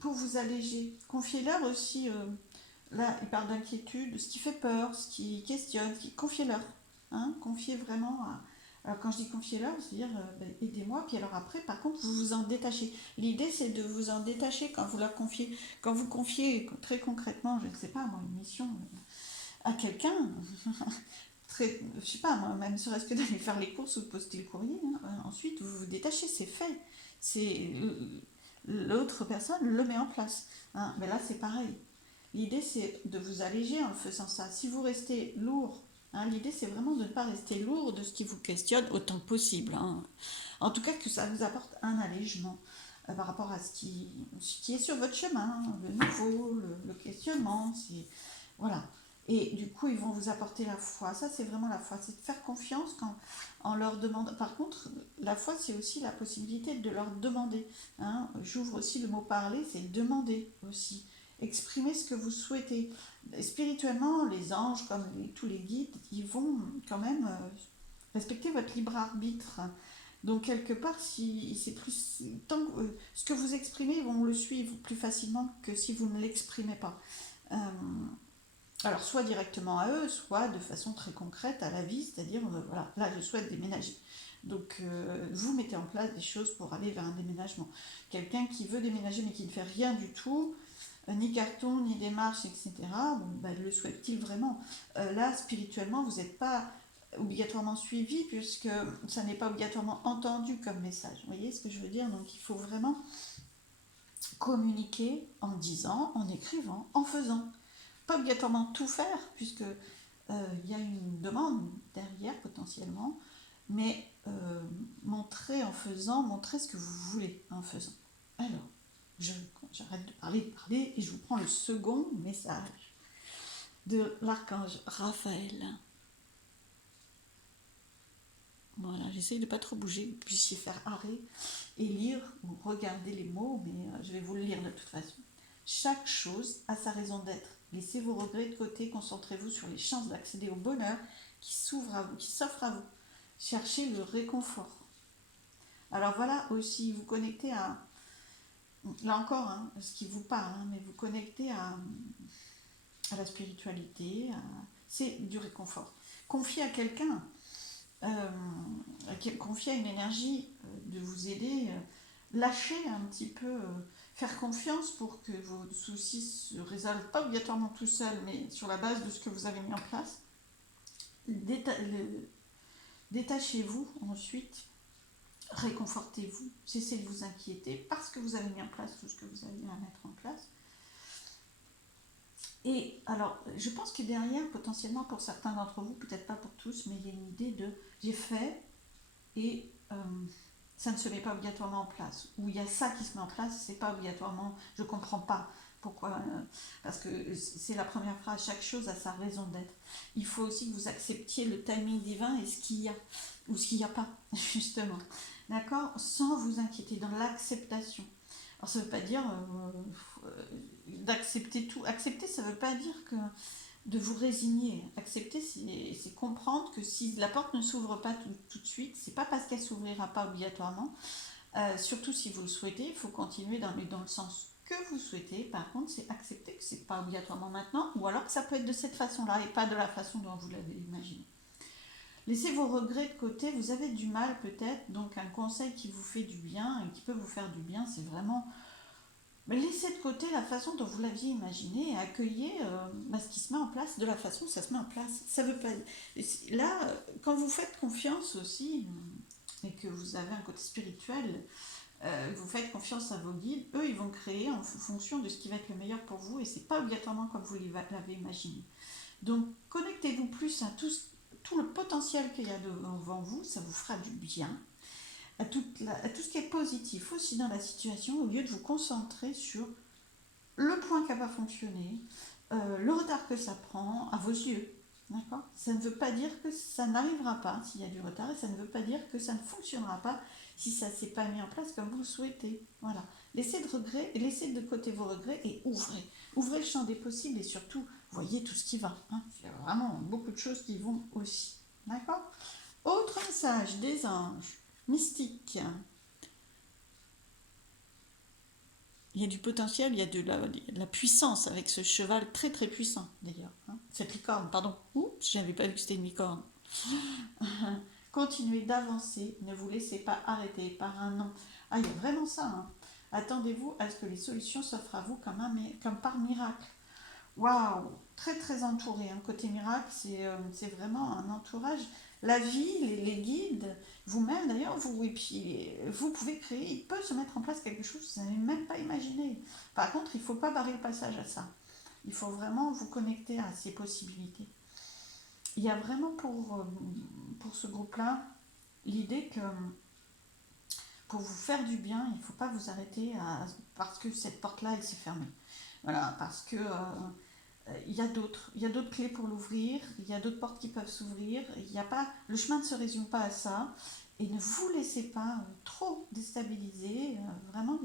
Pour vous alléger, confiez-leur aussi, là il parle d'inquiétude, ce qui fait peur, ce qui questionne, confiez-leur. Hein, confiez vraiment à... Alors quand je dis confiez-leur, c'est-à-dire aidez-moi, puis alors après par contre vous vous en détachez. L'idée c'est de vous en détacher quand vous leur confiez, quand vous confiez très concrètement, je ne sais pas moi, une mission à quelqu'un, je sais pas moi, même serait-ce que d'aller faire les courses ou de poster le courrier, hein. Ensuite vous vous détachez, c'est fait. C'est l'autre personne le met en place. Hein. Mais là, c'est pareil. L'idée, c'est de vous alléger en faisant ça. Si vous restez lourd, hein, l'idée, c'est vraiment de ne pas rester lourd de ce qui vous questionne autant que possible. Hein. En tout cas, que ça vous apporte un allègement par rapport à ce qui est sur votre chemin, le nouveau, le questionnement. Voilà. Et du coup, ils vont vous apporter la foi. Ça, c'est vraiment la foi. C'est de faire confiance en leur demandant. Par contre, la foi, c'est aussi la possibilité de leur demander. Hein. J'ouvre aussi le mot parler, c'est demander aussi. Exprimer ce que vous souhaitez. Spirituellement, les anges, comme tous les guides, ils vont quand même respecter votre libre arbitre. Donc, quelque part, si c'est plus. Ce que vous exprimez, ils vont le suivre plus facilement que si vous ne l'exprimez pas. Euh, alors, soit directement à eux, soit de façon très concrète à la vie, c'est-à-dire, voilà, là, je souhaite déménager. Donc, vous mettez en place des choses pour aller vers un déménagement. Quelqu'un qui veut déménager mais qui ne fait rien du tout, ni carton, ni démarche, etc., bon, bah, le souhaite-t-il vraiment? Là, spirituellement, vous n'êtes pas obligatoirement suivi puisque ça n'est pas obligatoirement entendu comme message. Vous voyez ce que je veux dire? Donc, il faut vraiment communiquer en disant, en écrivant, en faisant. Pas obligatoirement tout faire, puisque il y a une demande derrière potentiellement, mais montrer en faisant, montrer ce que vous voulez en faisant. Alors, j'arrête de parler, et je vous prends le second message de l'archange Raphaël. Voilà, j'essaye de ne pas trop bouger, que vous puissiez faire arrêt et lire ou regarder les mots, mais je vais vous le lire de toute façon. Chaque chose a sa raison d'être. Laissez vos regrets de côté, concentrez-vous sur les chances d'accéder au bonheur qui s'offre à vous. Cherchez le réconfort. Alors voilà aussi, vous connectez à, là encore, hein, ce qui vous parle, hein, mais vous connectez à la spiritualité, c'est du réconfort. Confiez à quelqu'un, confier à une énergie de vous aider, lâcher un petit peu, faire confiance pour que vos soucis se résolvent pas obligatoirement tout seuls, mais sur la base de ce que vous avez mis en place. Détachez-vous ensuite, réconfortez-vous, cessez de vous inquiéter parce que vous avez mis en place tout ce que vous avez à mettre en place. Et alors, je pense que derrière, potentiellement pour certains d'entre vous, peut-être pas pour tous, mais il y a une idée de j'ai fait et ça ne se met pas obligatoirement en place. Ou il y a ça qui se met en place, c'est pas obligatoirement, je comprends pas pourquoi, parce que c'est la première phrase, chaque chose a sa raison d'être. Il faut aussi que vous acceptiez le timing divin et ce qu'il y a, ou ce qu'il n'y a pas, justement. D'accord? Sans vous inquiéter, dans l'acceptation. Alors ça ne veut pas dire d'accepter tout. Accepter, ça ne veut pas dire que de vous résigner. Accepter, c'est comprendre que si la porte ne s'ouvre pas tout de suite, c'est pas parce qu'elle s'ouvrira pas obligatoirement. Surtout si vous le souhaitez, il faut continuer dans le sens que vous souhaitez. Par contre, c'est accepter que c'est pas obligatoirement maintenant, ou alors que ça peut être de cette façon-là et pas de la façon dont vous l'avez imaginé. Laissez vos regrets de côté, vous avez du mal peut-être, donc un conseil qui vous fait du bien et qui peut vous faire du bien, c'est vraiment laissez de côté la façon dont vous l'aviez imaginé et accueillez ce qui se met en place de la façon que ça se met en place. Ça veut pas. Là, quand vous faites confiance aussi et que vous avez un côté spirituel, vous faites confiance à vos guides, eux ils vont créer en fonction de ce qui va être le meilleur pour vous et c'est pas obligatoirement comme vous l'avez imaginé. Donc connectez-vous plus à tout le potentiel qu'il y a devant vous, ça vous fera du bien. À tout ce qui est positif aussi dans la situation, au lieu de vous concentrer sur le point qui n'a pas fonctionné, le retard que ça prend à vos yeux. D'accord? Ça ne veut pas dire que ça n'arrivera pas s'il y a du retard et ça ne veut pas dire que ça ne fonctionnera pas si ça ne s'est pas mis en place comme vous le souhaitez. Voilà. Laissez de côté vos regrets et ouvrez. Ouvrez le champ des possibles et surtout, voyez tout ce qui va. Hein. Il y a vraiment beaucoup de choses qui vont aussi. D'accord? Autre message des anges. Mystique. Il y a du potentiel, il y a de la puissance avec ce cheval très très puissant d'ailleurs. Hein. Cette licorne, pardon. Oups, je n'avais pas vu que c'était une licorne. Continuez d'avancer, ne vous laissez pas arrêter par un non. Ah, il y a vraiment ça. Hein. Attendez-vous à ce que les solutions s'offrent à vous comme par miracle. Waouh, très très entouré. Hein. Côté miracle, c'est vraiment un entourage. La vie, les guides, vous-même d'ailleurs, et puis vous pouvez créer, il peut se mettre en place quelque chose que vous n'avez même pas imaginé. Par contre, il ne faut pas barrer le passage à ça. Il faut vraiment vous connecter à ces possibilités. Il y a vraiment pour ce groupe-là l'idée que pour vous faire du bien, il ne faut pas vous arrêter parce que cette porte-là, elle s'est fermée. Voilà, parce que il y a d'autres clés pour l'ouvrir, il y a d'autres portes qui peuvent s'ouvrir, il y a pas, le chemin ne se résume pas à ça, et ne vous laissez pas trop déstabiliser, vraiment,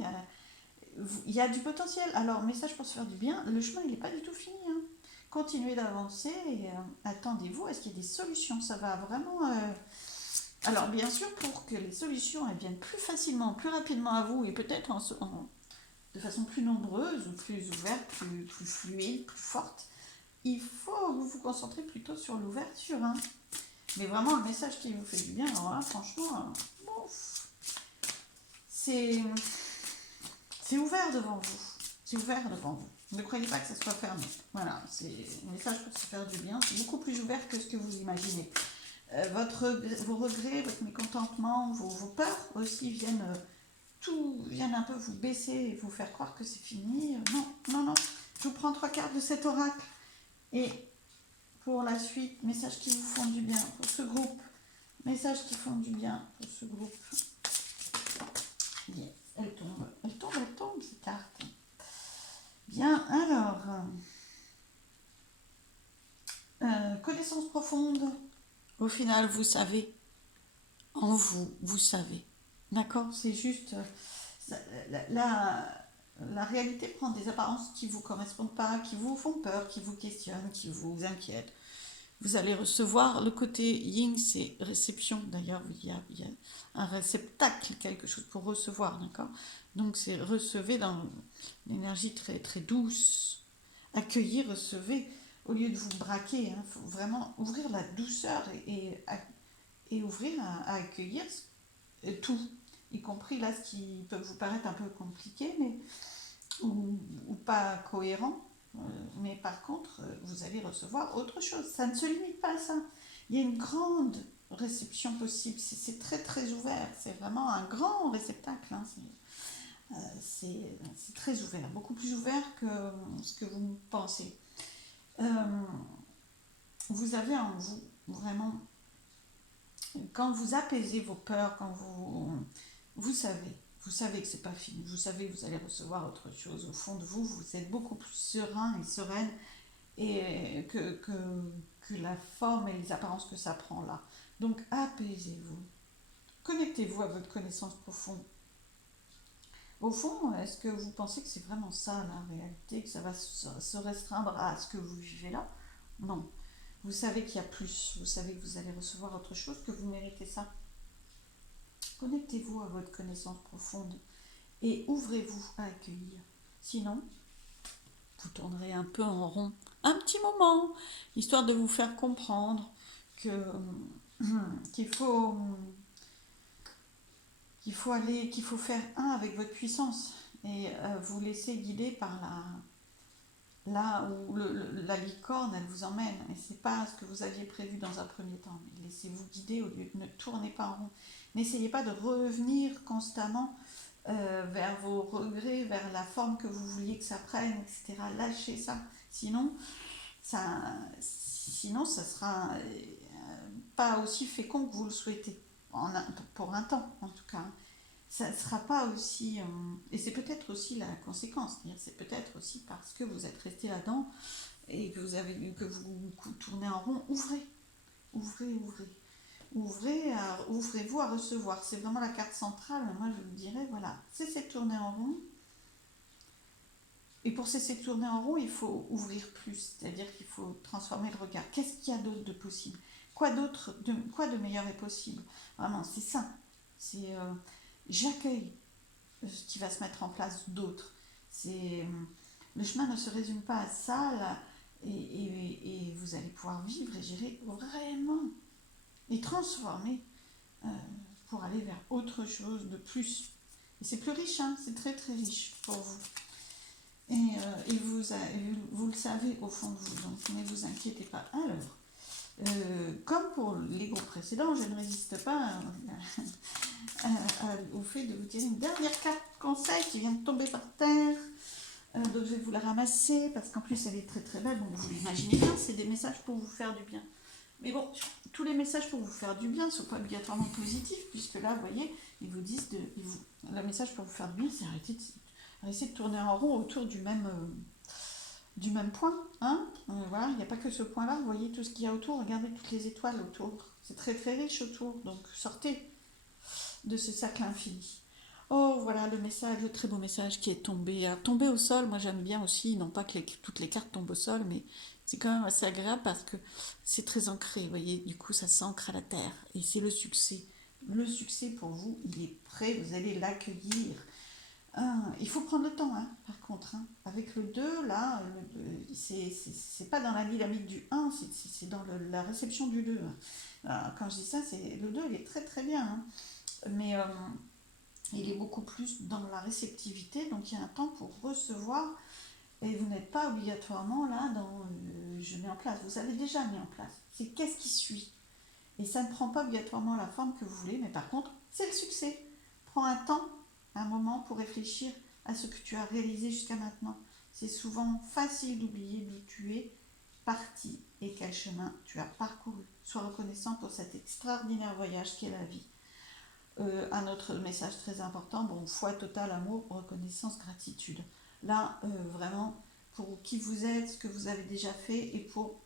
il y a du potentiel. Alors, message pour se faire du bien, le chemin, il n'est pas du tout fini, hein. Continuez d'avancer et attendez-vous à ce qu'il y ait des solutions, ça va vraiment... Alors, bien sûr, pour que les solutions elles viennent plus facilement, plus rapidement à vous, et peut-être de façon plus nombreuse, ou plus ouverte, plus fluide, plus forte, il faut vous concentrer plutôt sur l'ouverture. Hein. Mais vraiment, le message qui vous fait du bien, alors là, franchement, bon, c'est ouvert devant vous. C'est ouvert devant vous. Ne croyez pas que ça soit fermé. Voilà, c'est un message pour se faire du bien. C'est beaucoup plus ouvert que ce que vous imaginez. Vos regrets, votre mécontentement, vos peurs aussi viennent un peu vous baisser et vous faire croire que c'est fini. Non, non, non. Je vous prends 3 cartes de cet oracle. Et pour la suite, messages qui vous font du bien pour ce groupe. Messages qui font du bien pour ce groupe. Yes, elles tombent ces cartes. Bien, alors. Connaissance profonde. Au final, vous savez. En vous, vous savez. D'accord. C'est juste... la réalité prend des apparences qui ne vous correspondent pas, qui vous font peur, qui vous questionnent, qui vous inquiètent. Vous allez recevoir le côté yin, c'est réception. D'ailleurs, il y a un réceptacle, quelque chose pour recevoir, d'accord. Donc, c'est recevez dans l'énergie très, très douce. Accueillir, recevez, au lieu de vous braquer. Il faut vraiment ouvrir la douceur et ouvrir à accueillir tout, y compris là ce qui peut vous paraître un peu compliqué, mais ou pas cohérent, mais par contre, vous allez recevoir autre chose. Ça ne se limite pas à ça. Il y a une grande réception possible. C'est très très ouvert. C'est vraiment un grand réceptacle. Hein. C'est très ouvert, beaucoup plus ouvert que ce que vous pensez. Euh, vous avez en vous vraiment, quand vous apaisez vos peurs, quand vous savez que c'est pas fini, vous savez que vous allez recevoir autre chose. Au fond de vous, vous êtes beaucoup plus serein et sereine et que la forme et les apparences que ça prend là. Donc apaisez-vous, connectez-vous à votre connaissance profonde. Au fond, est-ce que vous pensez que c'est vraiment ça la réalité, que ça va se restreindre à ce que vous vivez là? Non. Vous savez qu'il y a plus, vous savez que vous allez recevoir autre chose, que vous méritez ça. Connectez-vous à votre connaissance profonde et ouvrez-vous à accueillir. Sinon, vous tournerez un peu en rond un petit moment, histoire de vous faire comprendre qu'il faut qu'il faut faire un avec votre puissance et vous laisser guider par là où la licorne elle vous emmène, et c'est pas ce que vous aviez prévu dans un premier temps, mais laissez-vous guider, au lieu de ne tournez pas en rond, n'essayez pas de revenir constamment vers vos regrets, vers la forme que vous vouliez que ça prenne, etc. Lâchez ça, sinon ça sera pas aussi fécond que vous le souhaitez, pour un temps en tout cas. Ça ne sera pas aussi... et c'est peut-être aussi la conséquence, c'est peut-être aussi parce que vous êtes resté là-dedans et que vous tournez en rond. Ouvrez-vous à recevoir. C'est vraiment la carte centrale. Moi, je vous dirais, voilà, cessez de tourner en rond. Et pour cesser de tourner en rond, il faut ouvrir plus, c'est-à-dire qu'il faut transformer le regard. Qu'est-ce qu'il y a d'autre de possible? Quoi de meilleur est possible? Vraiment, c'est ça. C'est j'accueille ce qui va se mettre en place d'autres. C'est le chemin ne se résume pas à ça là, et vous allez pouvoir vivre et gérer vraiment et transformer euh, pour aller vers autre chose de plus. Et c'est plus riche, hein, c'est très très riche pour vous. Et vous le savez au fond de vous, donc ne vous inquiétez pas. Alors, comme pour les groupes précédents, je ne résiste pas au fait de vous dire une dernière carte conseil qui vient de tomber par terre. Donc je vais vous la ramasser parce qu'en plus elle est très très belle. Donc vous l'imaginez bien, c'est des messages pour vous faire du bien. Mais bon, tous les messages pour vous faire du bien ne sont pas obligatoirement positifs, puisque là, vous voyez, ils vous disent, le message pour vous faire du bien, c'est arrêter de tourner en rond autour du même point. Hein. Voilà, il n'y a pas que ce point-là, vous voyez tout ce qu'il y a autour, regardez toutes les étoiles autour. C'est très très riche autour, donc sortez de ce cercle infini. Oh, voilà le message, le très beau message qui est tombé. Alors, tombé au sol, moi j'aime bien aussi, non pas que toutes les cartes tombent au sol, mais c'est quand même assez agréable parce que c'est très ancré, vous voyez, du coup ça s'ancre à la terre. Et c'est le succès. Le succès pour vous, il est prêt, vous allez l'accueillir. Il faut prendre le temps, hein, par contre. Hein. Avec le 2 là, c'est pas dans la dynamique du 1, c'est dans la réception du 2. Quand je dis ça, le 2 il est très très bien. Hein. Mais il est beaucoup plus dans la réceptivité, donc il y a un temps pour recevoir, et vous n'êtes pas obligatoirement là dans je mets en place, vous avez déjà mis en place, c'est qu'est-ce qui suit, et ça ne prend pas obligatoirement la forme que vous voulez, mais par contre c'est le succès. Prends un temps, un moment pour réfléchir à ce que tu as réalisé jusqu'à maintenant. C'est souvent facile d'oublier d'où tu es parti et quel chemin tu as parcouru. Sois reconnaissant pour cet extraordinaire voyage qu'est la vie. Un autre message très important, bon, foi totale, amour, reconnaissance, gratitude. Là, vraiment, pour qui vous êtes, ce que vous avez déjà fait, et pour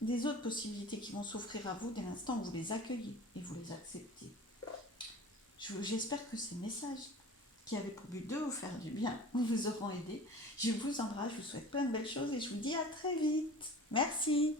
des autres possibilités qui vont s'offrir à vous dès l'instant où vous les accueillez et vous les acceptez. J'espère que ces messages qui avaient pour but de vous faire du bien vous auront aidé. Je vous embrasse, je vous souhaite plein de belles choses et je vous dis à très vite. Merci.